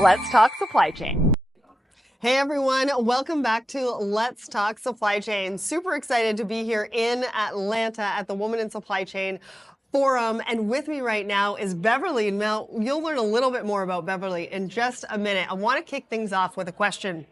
Let's talk supply chain. Hey everyone, welcome back to Let's Talk Supply Chain. Super excited to be here in Atlanta at the Women in Supply Chain Forum. And with me right now is Beverly. Now, you'll learn a little bit more about Beverly in just a minute. I want to kick things off with a question.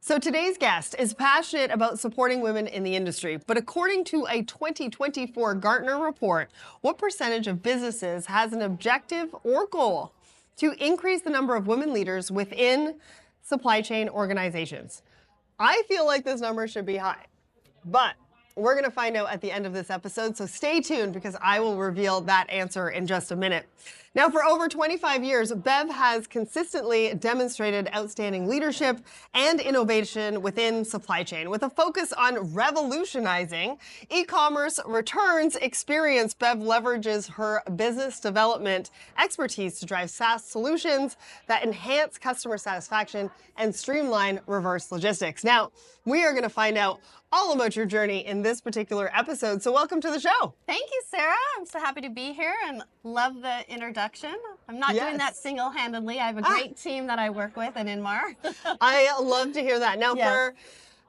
So today's guest is passionate about supporting women in the industry, but according to a 2024 Gartner report, what percentage of businesses has an objective or goal to increase the number of women leaders within supply chain organizations? I feel like this number should be high, but we're going to find out at the end of this episode, so stay tuned because I will reveal that answer in just a minute. Now, for over 25 years, Bev has consistently demonstrated outstanding leadership and innovation within supply chain with a focus on revolutionizing e-commerce returns experience. Bev leverages her business development expertise to drive SaaS solutions that enhance customer satisfaction and streamline reverse logistics. Now, we are going to find out all about your journey in this particular episode. So welcome to the show. Thank you, Sarah. I'm so happy to be here and love the introduction. I'm not doing that single-handedly. I have a great team that I work with in Inmar. I love to hear that. Now, for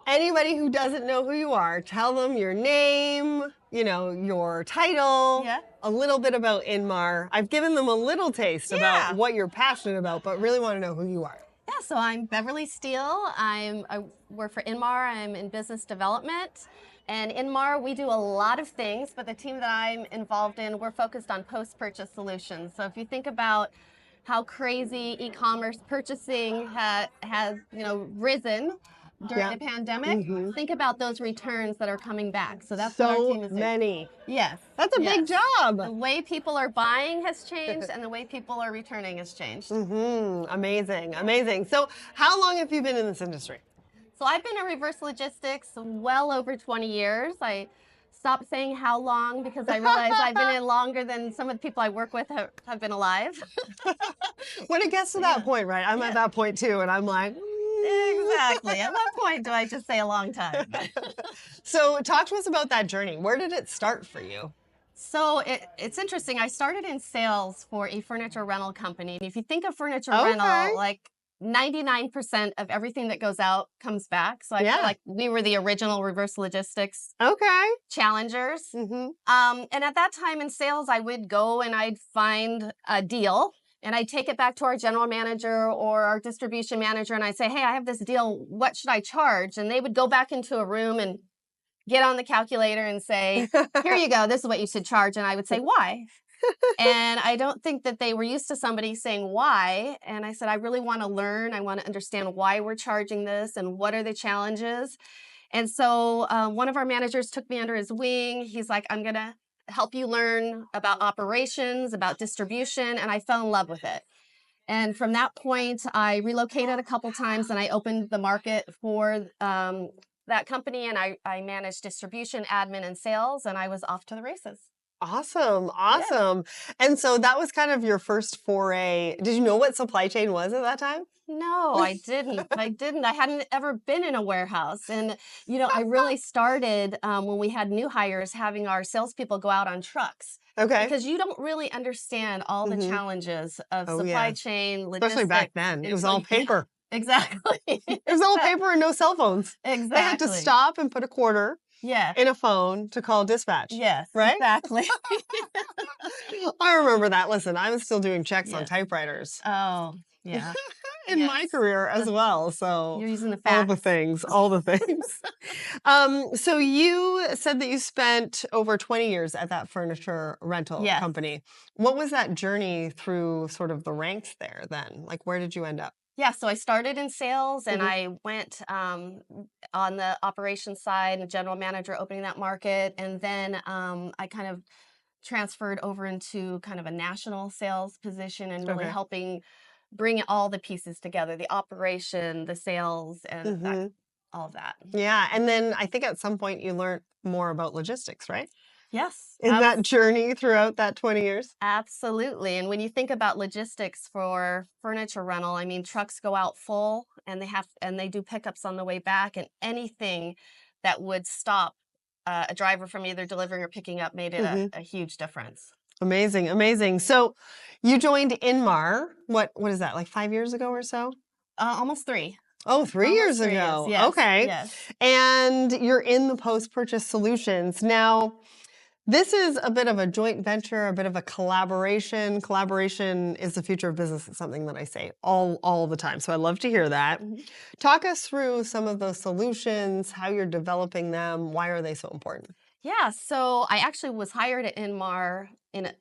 anybody who doesn't know who you are, tell them your name, your title, a little bit about Inmar. I've given them a little taste about what you're passionate about, but really want to know who you are. Yeah, so I'm Beverly Steele. I work for Inmar. I'm in business development. And Inmar, we do a lot of things, but the team that I'm involved in, we're focused on post-purchase solutions. So if you think about how crazy e-commerce purchasing has risen during the pandemic, think about those returns that are coming back. So that's what our team is doing. Many. Yes. That's a big job. The way people are buying has changed and the way people are returning has changed. Amazing, amazing. So how long have you been in this industry? So I've been in reverse logistics well over 20 years. I stopped saying how long because I realized I've been in longer than some of the people I work with have been alive. When it gets to that point, right? I'm at that point too, and I'm like, exactly. At what point do I just say a long time? So talk to us about that journey. Where did it start for you? So it's interesting. I started in sales for a furniture rental company. And if you think of furniture rental, like 99% of everything that goes out comes back. So I feel like we were the original reverse logistics challengers. And at that time in sales, I would go and I'd find a deal and I'd take it back to our general manager or our distribution manager and I'd say, hey, I have this deal. What should I charge? And they would go back into a room and get on the calculator and say, here you go. This is what you should charge. And I would say, why? And I don't think that they were used to somebody saying why. And I said, I really want to learn. I want to understand why we're charging this and what are the challenges. And so one of our managers took me under his wing. He's like, I'm going to help you learn about operations, about distribution. And I fell in love with it. And from that point, I relocated a couple times and I opened the market for that company. And I managed distribution, admin, and sales. And I was off to the races. Awesome. Awesome. Yeah. And so that was kind of your first foray. Did you know what supply chain was at that time? No, I didn't. I hadn't ever been in a warehouse. And, I really started when we had new hires having our salespeople go out on trucks. Okay. Because you don't really understand all the challenges of supply chain, logistics. Especially back then. It was all paper. Exactly. It was all paper and no cell phones. Exactly. They had to stop and put a quarter in a phone to call dispatch. Yes, right? Exactly. I remember that. Listen, I was still doing checks on typewriters. Oh, yeah. In my career as well. So you're using the fax. All the things. So you said that you spent over 20 years at that furniture rental company. What was that journey through sort of the ranks there then? Like, where did you end up? Yeah, so I started in sales and I went on the operations side and general manager opening that market. And then I kind of transferred over into kind of a national sales position and really helping bring all the pieces together, the operation, the sales, and all of that. Yeah, and then I think at some point you learned more about logistics, right? Yes. In that journey throughout that 20 years? Absolutely. And when you think about logistics for furniture rental, I mean, trucks go out full and they do pickups on the way back, and anything that would stop a driver from either delivering or picking up made it a huge difference. Amazing, amazing. So you joined Inmar, what is that, like 5 years ago or so? Almost 3. Oh, 3 years Almost 3 years. ago. Yes. Okay. Yes. And you're in the post-purchase solutions. Now, this is a bit of a joint venture, a bit of a collaboration. Collaboration is the future of business. It's something that I say all the time. So I love to hear that. Talk us through some of those solutions, how you're developing them, why are they so important? Yeah, so I actually was hired at Inmar in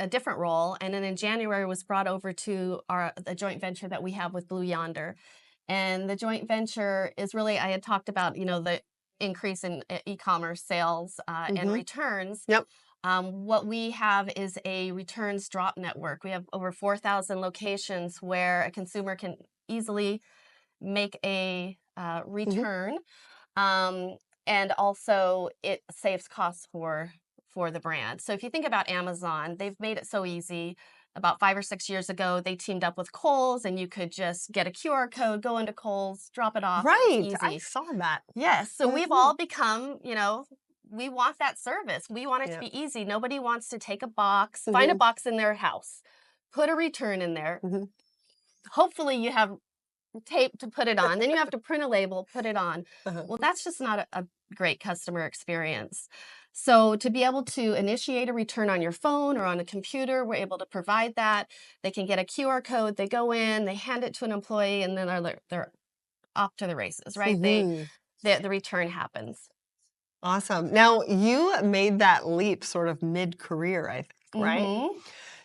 a different role, and then in January was brought over to the joint venture that we have with Blue Yonder. And the joint venture is really, I had talked about, the increase in e-commerce sales and returns. Yep. What we have is a returns drop network. We have over 4,000 locations where a consumer can easily make a return. And also it saves costs for the brand. So if you think about Amazon, they've made it so easy. About 5 or 6 years ago, they teamed up with Kohl's, and you could just get a QR code, go into Kohl's, drop it off. Right. It's I easy. saw that. Yes. So we've all become, we want that service. We want it Yeah. to be easy. Nobody wants to take a box, find a box in their house, put a return in there. Hopefully you have tape to put it on. Then you have to print a label, put it on. Well, that's just not a great customer experience. So to be able to initiate a return on your phone or on a computer, we're able to provide that. They can get a QR code, they go in, they hand it to an employee, and then they're off to the races, right? The return happens. Awesome. Now, you made that leap sort of mid-career, I think, right?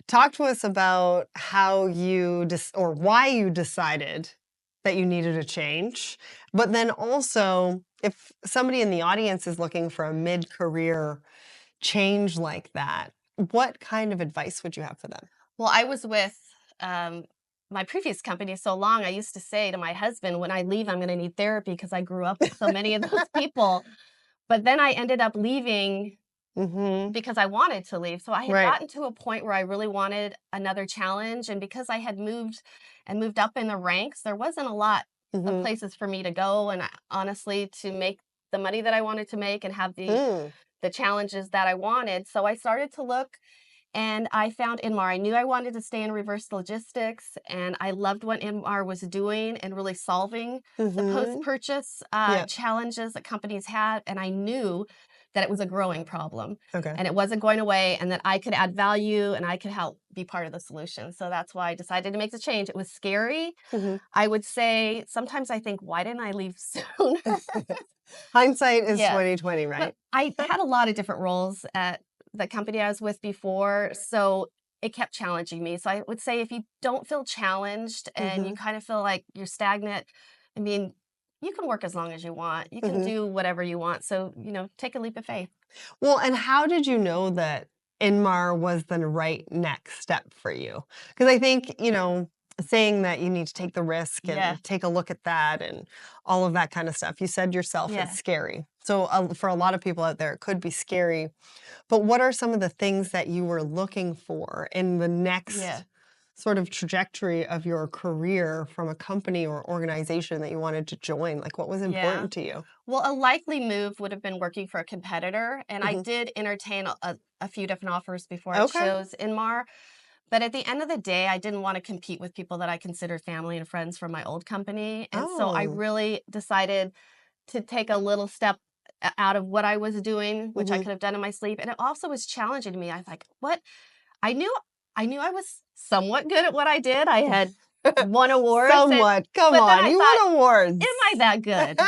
Talk to us about how you or why you decided that you needed a change, but then also if somebody in the audience is looking for a mid-career change like that, what kind of advice would you have for them? Well, I was with my previous company so long, I used to say to my husband, when I leave, I'm going to need therapy because I grew up with so many of those people. But then I ended up leaving because I wanted to leave. So I had gotten to a point where I really wanted another challenge. And because I had moved up in the ranks, there wasn't a lot of places for me to go. And honestly, to make the money that I wanted to make and have the challenges that I wanted. So I started to look, and I found Inmar. I knew I wanted to stay in reverse logistics, and I loved what Inmar was doing and really solving the post-purchase challenges that companies had. And I knew that it was a growing problem and it wasn't going away, and that I could add value and I could help be part of the solution. So that's why I decided to make the change. It was scary. I would say sometimes I think, why didn't I leave sooner? Hindsight is 20/20, right? But I had a lot of different roles at the company I was with before, so it kept challenging me. So I would say if you don't feel challenged and you kind of feel like you're stagnant, I mean, you can work as long as you want. You can do whatever you want. So, take a leap of faith. Well, and how did you know that Inmar was the right next step for you? Because I think, saying that you need to take the risk and take a look at that and all of that kind of stuff. You said yourself it's scary. So for a lot of people out there, it could be scary. But what are some of the things that you were looking for in the next sort of trajectory of your career from a company or organization that you wanted to join? Like, what was important to you? Well, a likely move would have been working for a competitor. And I did entertain a few different offers before I chose Inmar. But at the end of the day, I didn't want to compete with people that I considered family and friends from my old company. And so I really decided to take a little step out of what I was doing, which I could have done in my sleep. And it also was challenging to me. I was like, what? I knew I was somewhat good at what I did. I had won awards. Somewhat. Come on. You won awards. Am I that good?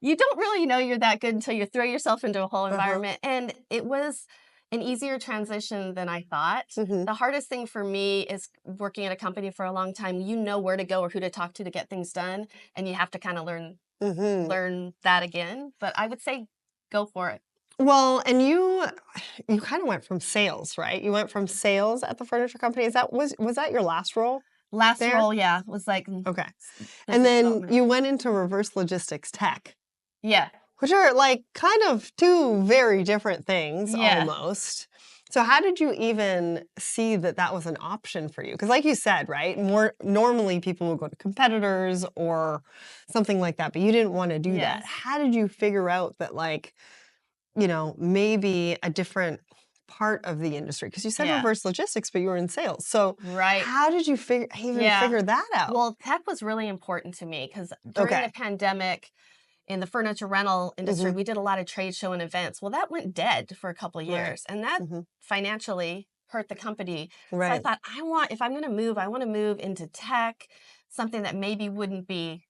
You don't really know you're that good until you throw yourself into a whole environment. And it was an easier transition than I thought. The hardest thing for me is working at a company for a long time. You know where to go or who to talk to get things done. And you have to kind of learn that again. But I would say go for it. Well, and you kind of went from sales, right? You went from sales at the furniture company. Was that your last role? Last role, yeah, was like and then you went into reverse logistics tech. Yeah. Which are like kind of two very different things almost. So how did you even see that that was an option for you? Because like you said, right, normally people will go to competitors or something like that, but you didn't want to do that. How did you figure out that maybe a different part of the industry? Because you said Yeah. reverse logistics, but you were in sales. So Right. how did you figure that out? Well, tech was really important to me because during the pandemic in the furniture rental industry, we did a lot of trade show and events. Well, that went dead for a couple of years, and that financially hurt the company. So I thought, if I'm going to move, I want to move into tech, something that maybe wouldn't be,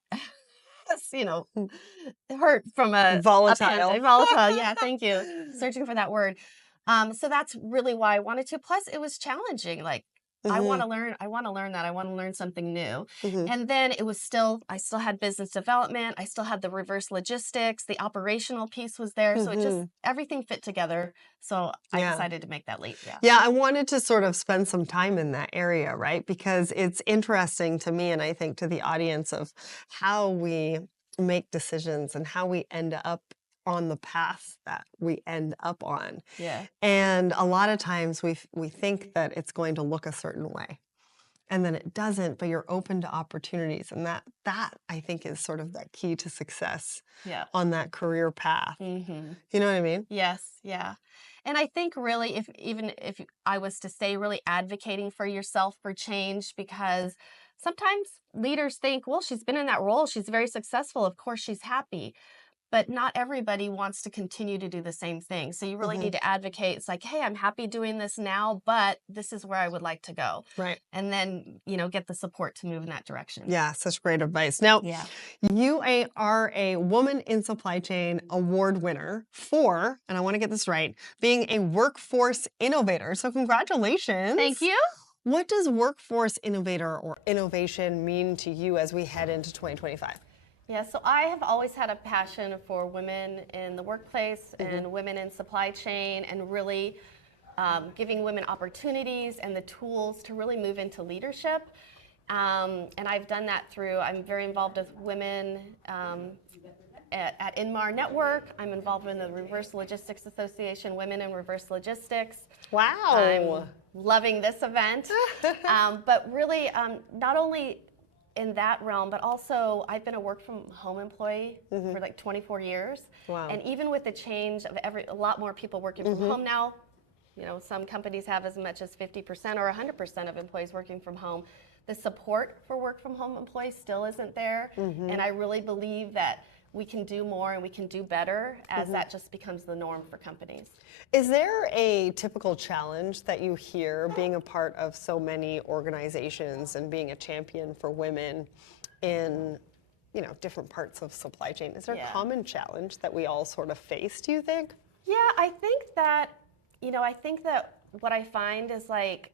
hurt from a Volatile. volatile. Yeah, thank you. Searching for that word. So that's really why I wanted to. Plus, it was challenging. Like, I want to learn that. I want to learn something new. And then I still had business development. I still had the reverse logistics. The operational piece was there. So everything fit together. So I decided to make that leap. Yeah. Yeah, I wanted to sort of spend some time in that area, right? Because it's interesting to me, and I think to the audience, of how we make decisions and how we end up on the path that we end up on. Yeah. And a lot of times we think that it's going to look a certain way, and then it doesn't, but you're open to opportunities. And that I think is sort of that key to success on that career path. You know what I mean? Yes. Yeah. And I think really, if I was to say, really advocating for yourself for change, because sometimes leaders think, well, she's been in that role, she's very successful, of course she's happy. But not everybody wants to continue to do the same thing. So you really need to advocate. It's like, hey, I'm happy doing this now, but this is where I would like to go. Right. And then, get the support to move in that direction. Yeah, such great advice. Now, you are a Woman in Supply Chain Award winner for, and I want to get this right, being a workforce innovator. So congratulations. Thank you. What does workforce innovator or innovation mean to you as we head into 2025? Yeah, so I have always had a passion for women in the workplace and women in supply chain, and really giving women opportunities and the tools to really move into leadership. And I've done that I'm very involved with women at Inmar Network. I'm involved in the Reverse Logistics Association, Women in Reverse Logistics. Wow. I'm loving this event. But really, not only in that realm, but also I've been a work from home employee for like 24 years. Wow. And even with the change of a lot more people working from home now, some companies have as much as 50% or 100% of employees working from home. The support for work from home employees still isn't there. And I really believe that we can do more and we can do better as that just becomes the norm for companies. Is there a typical challenge that you hear being a part of so many organizations and being a champion for women in, different parts of supply chain? Is there a common challenge that we all sort of face, do you think? Yeah, I think that what I find is like,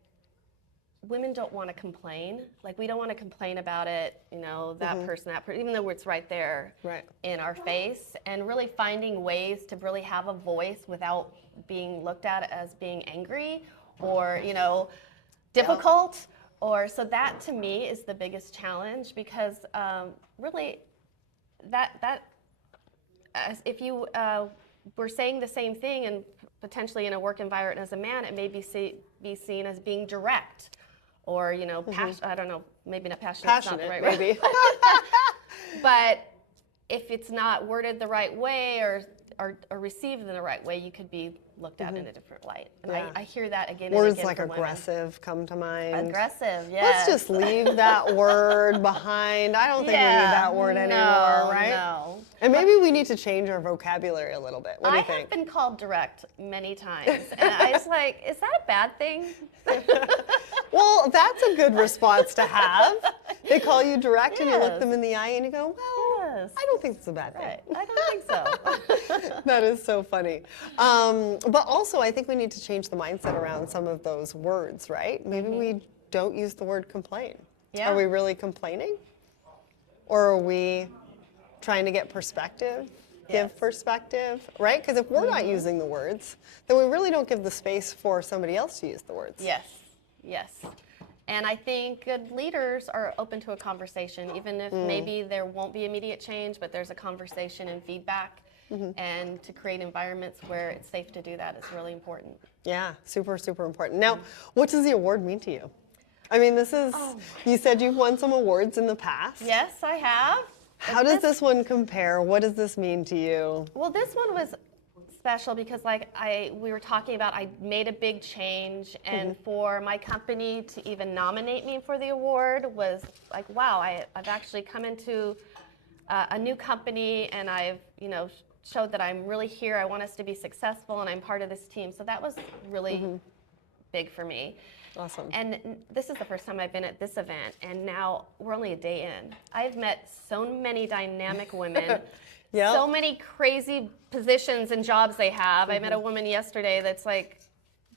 women don't want to complain. Like, we don't want to complain about it, that person, even though it's right there in our face. And really finding ways to really have a voice without being looked at as being angry or, difficult. So that to me is the biggest challenge, because really if you were saying the same thing and potentially in a work environment as a man, it may be seen as being direct. Or, I don't know, maybe not passionate. Passionate, not the right maybe. But if it's not worded the right way or received in the right way, you could be looked at in a different light. And I hear that again and again. Words like aggressive come to mind. Aggressive, yes. Let's just leave that word behind. I don't think we need that word anymore, right? No. And maybe we need to change our vocabulary a little bit. What do you think? I have been called direct many times. And I was like, is that a bad thing? Well, that's a good response to have. They call you direct and you look them in the eye and you go, well, I don't think it's a bad thing. Right. I don't think so. That is so funny. But also, I think we need to change the mindset around some of those words, right? Maybe we don't use the word complain. Yeah. Are we really complaining? Or are we trying to get perspective? Give perspective, right? Because if we're not using the words, then we really don't give the space for somebody else to use the words. Yes. And I think good leaders are open to a conversation, even if maybe there won't be immediate change, but there's a conversation and feedback. And to create environments where it's safe to do that is really important. Yeah, super, super important. Now, what does the award mean to you? I mean, this is, you said you've won some awards in the past. Yes, I have. How does this one compare? What does this mean to you? Well, this one was special because like we were talking about, I made a big change, and for my company to even nominate me for the award was like, wow, I've actually come into a new company, and I've, you know, showed that I'm really here. I want us to be successful, and I'm part of this team. So that was really big for me. Awesome. And this is the first time I've been at this event, and now we're only a day in. I've met so many dynamic women, so many crazy positions and jobs they have. I met a woman yesterday that's like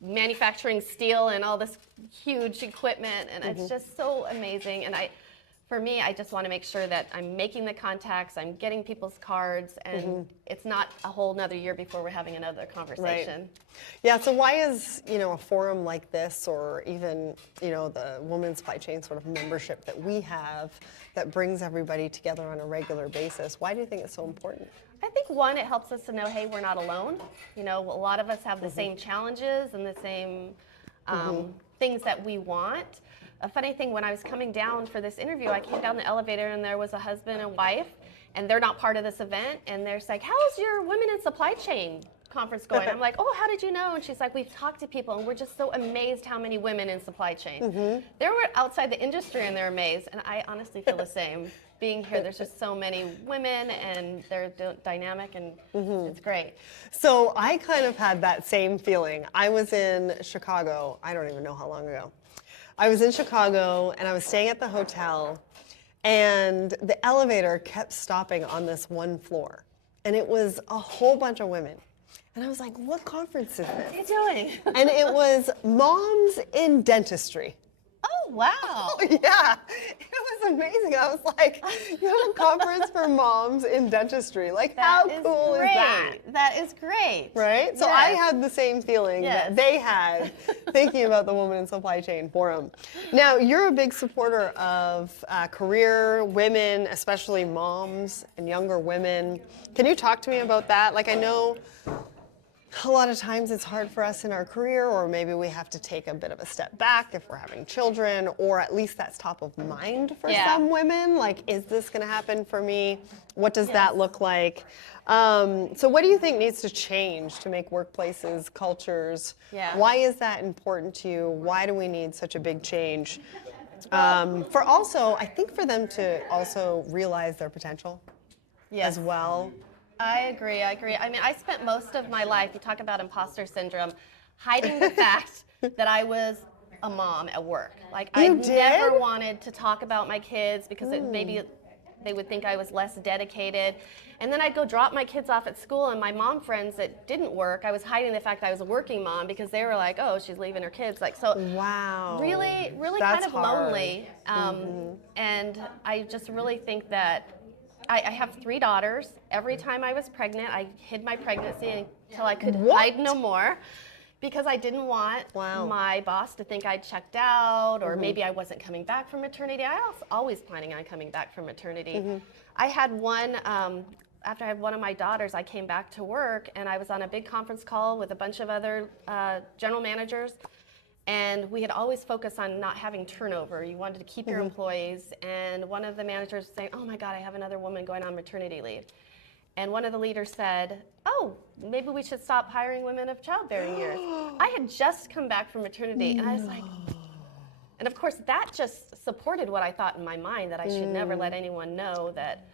manufacturing steel and all this huge equipment, and it's just so amazing. And for me, I just want to make sure that I'm making the contacts, I'm getting people's cards, and it's not a whole nother year before we're having another conversation. Right. Yeah, so why is, you know, a forum like this, or even, you know, the Women's Supply Chain sort of membership that we have that brings everybody together on a regular basis, why do you think it's so important? I think, one, it helps us to know, hey, we're not alone. You know, a lot of us have the same challenges and the same things that we want. A funny thing, when I was coming down for this interview, I came down the elevator and there was a husband and wife, and they're not part of this event, and they're like, how's your Women in Supply Chain conference going? I'm like, oh, how did you know? And she's like, we've talked to people, and we're just so amazed how many women in supply chain. They were outside the industry, and they're amazed, and I honestly feel the same. Being here, there's just so many women, and they're dynamic, and it's great. So I kind of had that same feeling. I was in Chicago, I don't even know how long ago. I was in Chicago, and I was staying at the hotel, and the elevator kept stopping on this one floor, and it was a whole bunch of women. And I was like, what conference is this? What are you doing? And it was Moms in Dentistry. Oh, wow. Oh, yeah, it was amazing. I was like, you have a conference for moms in dentistry. Like, how cool is that? That is great. Right? So I had the same feeling that they had thinking about the Women in Supply Chain Forum. Now, you're a big supporter of career women, especially moms and younger women. Can you talk to me about that? Like, I know a lot of times it's hard for us in our career, or maybe we have to take a bit of a step back if we're having children, or at least that's top of mind for some women. Like, is this going to happen for me? What does that look like? So what do you think needs to change to make workplaces, cultures? Why is that important to you? Why do we need such a big change? For also, I think for them to also realize their potential as well. I agree. I mean, I spent most of my life, you talk about imposter syndrome, hiding the fact that I was a mom at work. Like, I never wanted to talk about my kids because maybe they would think I was less dedicated. And then I'd go drop my kids off at school, and my mom friends that didn't work, I was hiding the fact that I was a working mom because they were like, oh, she's leaving her kids. Like, so really kind of lonely. And I just really think that I have 3 daughters. Every time I was pregnant, I hid my pregnancy until I could hide no more, because I didn't want my boss to think I'd checked out, or maybe I wasn't coming back from maternity. I was always planning on coming back from maternity. I had one, after I had one of my daughters, I came back to work, and I was on a big conference call with a bunch of other general managers. And we had always focused on not having turnover. You wanted to keep your employees. And one of the managers was saying, oh my God, I have another woman going on maternity leave. And one of the leaders said, oh, maybe we should stop hiring women of childbearing years. I had just come back from maternity, and I was like, and of course that just supported what I thought in my mind, that I should never let anyone know that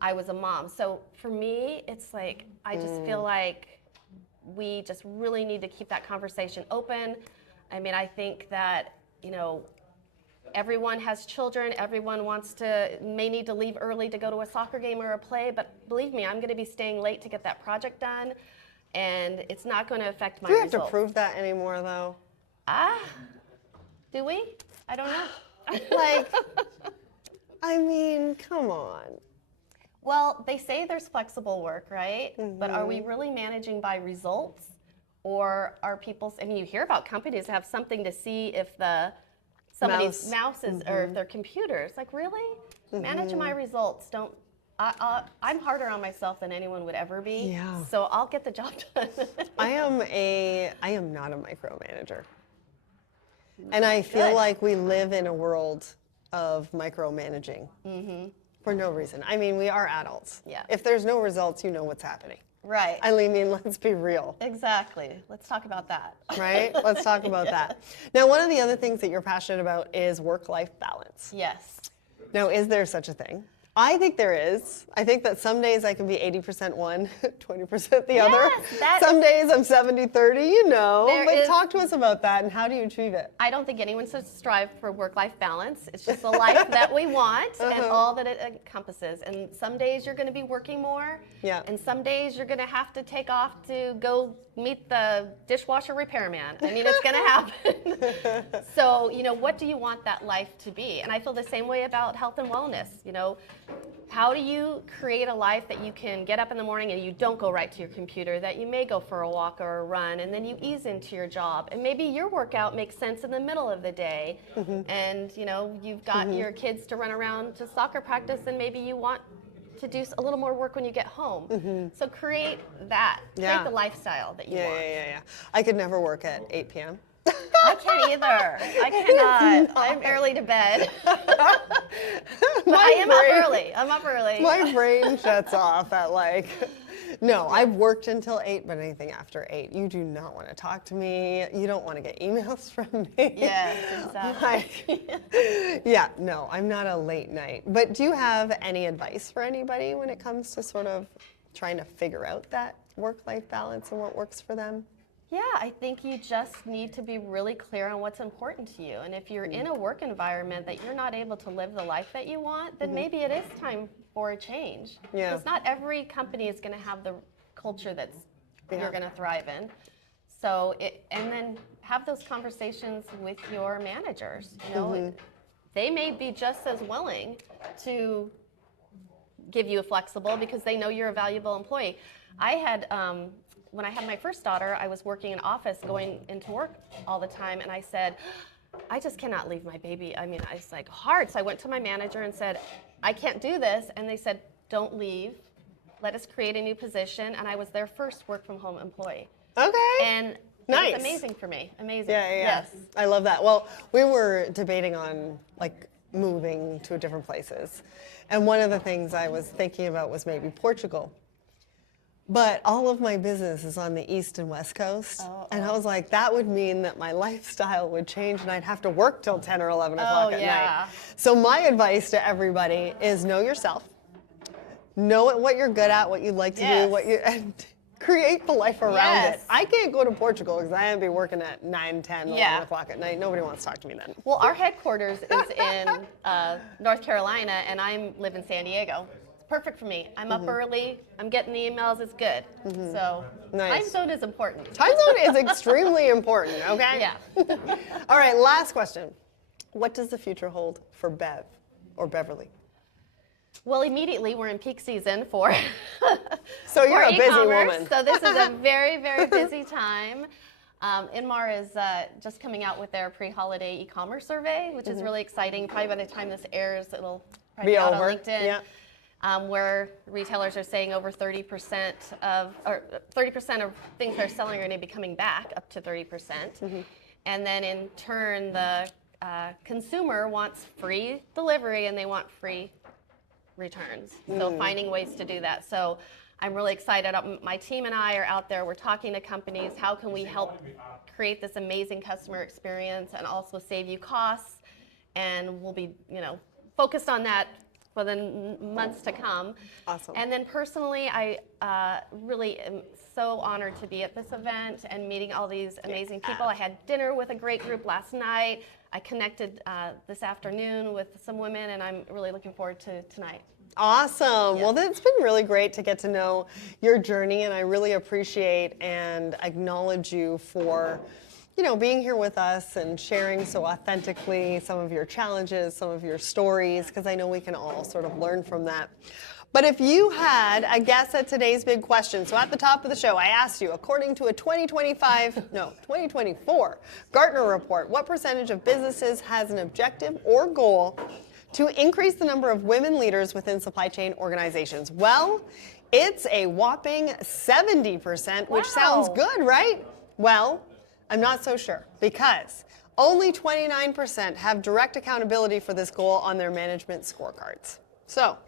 I was a mom. So for me, it's like, I just feel like we just really need to keep that conversation open. I mean, I think that, you know, everyone has children, everyone may need to leave early to go to a soccer game or a play, but believe me, I'm going to be staying late to get that project done, and it's not going to affect my results. Do we have to prove that anymore, though? Do we? I don't know. Like, I mean, come on. Well, they say there's flexible work, right? But are we really managing by results? Or are people, I mean, you hear about companies that have something to see if somebody's mouse is, or if their computer. It's like, really? Manage my results. Don't, I'm harder on myself than anyone would ever be. So I'll get the job done. I am not a micromanager. And I feel like we live in a world of micromanaging for no reason. I mean, we are adults. If there's no results, you know what's happening. Right. I mean, let's be real. Exactly. Let's talk about that. Right? Let's talk about that. Now, one of the other things that you're passionate about is work-life balance. Yes. Now, is there such a thing? I think there is. I think that some days I can be 80% one, 20% the other. Some days I'm 70-30, you know. But talk to us about that and how do you achieve it? I don't think anyone should strive for work-life balance. It's just the life that we want and all that it encompasses. And some days you're going to be working more. Yeah. And some days you're going to have to take off to go meet the dishwasher repairman. I mean, it's going to happen. So, you know, what do you want that life to be? And I feel the same way about health and wellness. You know, how do you create a life that you can get up in the morning and you don't go right to your computer, that you may go for a walk or a run, and then you ease into your job, and maybe your workout makes sense in the middle of the day, and you know, you've got your kids to run around to soccer practice, and maybe you want to do a little more work when you get home. So create that, create the lifestyle that you want. Yeah. I could never work at 8 p.m. I can't either. I cannot. I'm early to bed. But I am up early. I'm up early. My brain shuts off at like, no, I've worked until 8, but anything after 8, you do not want to talk to me. You don't want to get emails from me. Yes, exactly. Yeah, no, I'm not a late night. But do you have any advice for anybody when it comes to sort of trying to figure out that work-life balance and what works for them? Yeah, I think you just need to be really clear on what's important to you. And if you're in a work environment that you're not able to live the life that you want, then maybe it is time for a change. Yeah. Because not every company is going to have the culture that's you're going to thrive in. So, and then have those conversations with your managers. You know, they may be just as willing to give you a flexible because they know you're a valuable employee. I had when I had my first daughter, I was working in office, going into work all the time, and I said, I just cannot leave my baby. I mean, it's like hard. So I went to my manager and said, I can't do this. And they said, don't leave. Let us create a new position. And I was their first work from home employee. Okay. And nice. It was amazing for me. Amazing. Yeah. Yes. I love that. Well, we were debating on like moving to different places. And one of the things I was thinking about was maybe Portugal. But all of my business is on the East and West Coast. And I was like, that would mean that my lifestyle would change and I'd have to work till 10 or 11 o'clock at night. So my advice to everybody is know yourself. Know what you're good at, what you like to do, and create the life around it. I can't go to Portugal because I have to be working at 9, 10, 11 o'clock at night. Nobody wants to talk to me then. Well, our headquarters is in North Carolina and I live in San Diego. Perfect for me. I'm up early. I'm getting the emails. It's good. So time zone is important. Time zone is extremely important, okay? Yeah. All right, last question. What does the future hold for Bev or Beverly? Well, immediately we're in peak season for So you're a busy woman. So this is a very, very busy time. Inmar is just coming out with their pre-holiday e-commerce survey, which is really exciting. Probably by the time this airs, it'll probably be out on LinkedIn. Yeah. Where retailers are saying over 30% of things they're selling are going to be coming back, up to 30%. And then in turn, the consumer wants free delivery and they want free returns. So finding ways to do that. So I'm really excited. My team and I are out there. We're talking to companies. How can we help create this amazing customer experience and also save you costs? And we'll be, focused on that for the months to come. Awesome. And then personally, I really am so honored to be at this event and meeting all these amazing people. I had dinner with a great group last night. I connected this afternoon with some women, and I'm really looking forward to tonight. Awesome. Well, it's been really great to get to know your journey, and I really appreciate and acknowledge you for being here with us and sharing so authentically some of your challenges, some of your stories, because I know we can all sort of learn from that. But if you had a guess at today's big question, so at the top of the show, I asked you, according to a 2024 Gartner report, what percentage of businesses has an objective or goal to increase the number of women leaders within supply chain organizations? Well, it's a whopping 70%, which sounds good, right? Well, I'm not so sure because only 29% have direct accountability for this goal on their management scorecards. So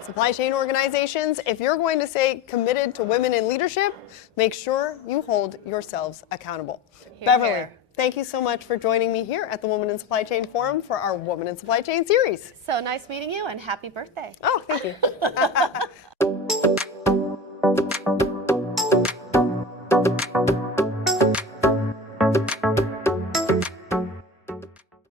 Supply chain organizations, if you're going to stay committed to women in leadership, make sure you hold yourselves accountable. Hear, Beverly, hear. thank you so much for joining me here at the Women in Supply Chain Forum for our Women in Supply Chain series. So nice meeting you and happy birthday. Oh, thank you.